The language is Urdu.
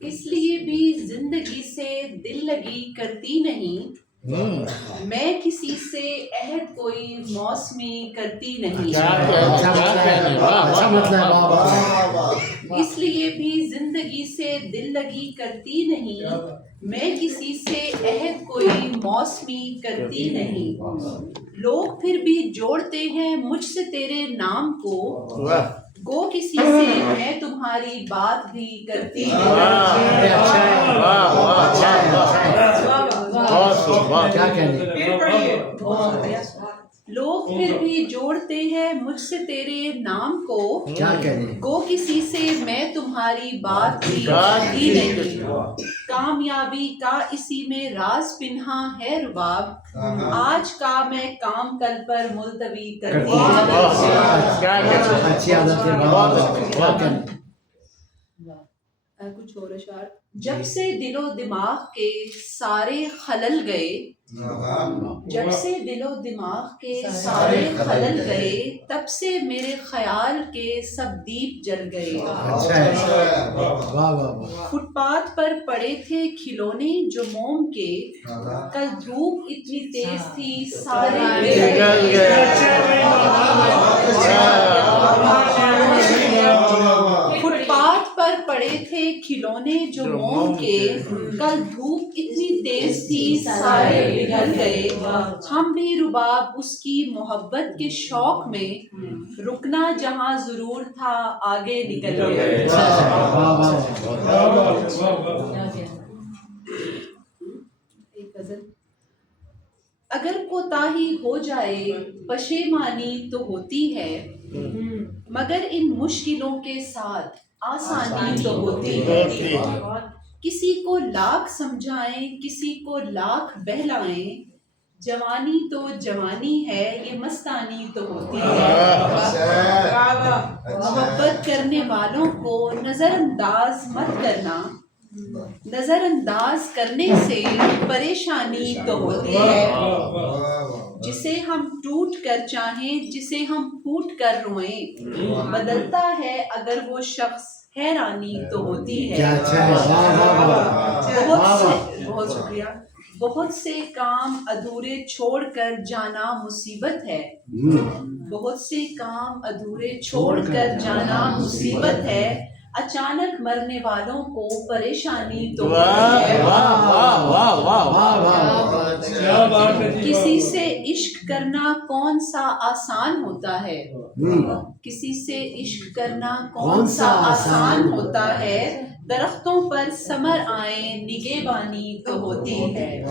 اس لیے بھی زندگی سے دل لگی کرتی نہیں، میں کسی سے عہد کوئی موسمی کرتی نہیں۔ اچھا مطلب اس لیے بھی زندگی سے دل لگی کرتی نہیں، میں کسی سے عہد کوئی موسمی کرتی نہیں۔ لوگ پھر بھی جوڑتے ہیں مجھ سے تیرے نام کو، گو کسی سے میں تمہاری بات بھی کرتی کیا کہنے لوگ پھر بھی جوڑتے ہیں مجھ سے تیرے نام کو، کیا کہنے گو کسی سے میں تمہاری بات بھی کرتی نہیں۔ کامیابی کا اسی میں راز پنہاں ہے رباب، آج کا میں کام کل پر ملتوی کرتی اچھی عادت ہے کیا کہنے کچھ اور اشعار۔ جب سے دل و دماغ کے سارے خلل گئے، جب سے دل و دماغ کے سارے خلل گئے، تب سے میرے خیال کے سب دیپ جل گئے۔ اچھا ہے واہ واہ واہ فٹ پاتھ پر پڑے تھے کھلونے جو موم کے، کل دھوپ اتنی تیز تھی سارے جل گئے۔ فٹ پاتھ پر پڑے تھے کھلونے جو موم کے، کل دھوپ اتنی تیز تھی سارے پگھل گئے۔ ہم بھی رباب اس کی محبت کے شوق میں، رکنا جہاں ضرور تھا آگے نکل گئے۔ ایک غزل۔ اگر کوتاہی ہو جائے پشیمانی تو ہوتی ہے، مگر ان مشکلوں کے ساتھ آسانی تو ہوتی ہے۔ کسی کو لاکھ سمجھائیں کسی کو لاکھ بہلائیں، جوانی تو جوانی ہے یہ مستانی تو ہوتی ہے۔ محبت کرنے والوں کو نظر انداز مت کرنا، نظر انداز کرنے سے پریشانی تو ہوتی ہے۔ جسے ہم ٹوٹ کر چاہیں جسے ہم پھوٹ کر روئیں، بدلتا ہے اگر وہ شخص حیرانی تو ہوتی ہے۔ بہت شکریہ۔ بہت سے کام ادھورے چھوڑ کر جانا مصیبت ہے، بہت سے کام ادھورے چھوڑ کر جانا مصیبت ہے، اچانک مرنے والوں کو پریشانی تو ہوتی ہے۔ کسی سے عشق کرنا کون سا آسان ہوتا ہے، کسی سے عشق کرنا کون سا آسان ہوتا ہے، درختوں پر ثمر آئیں نگہبانی تو ہوتی ہے۔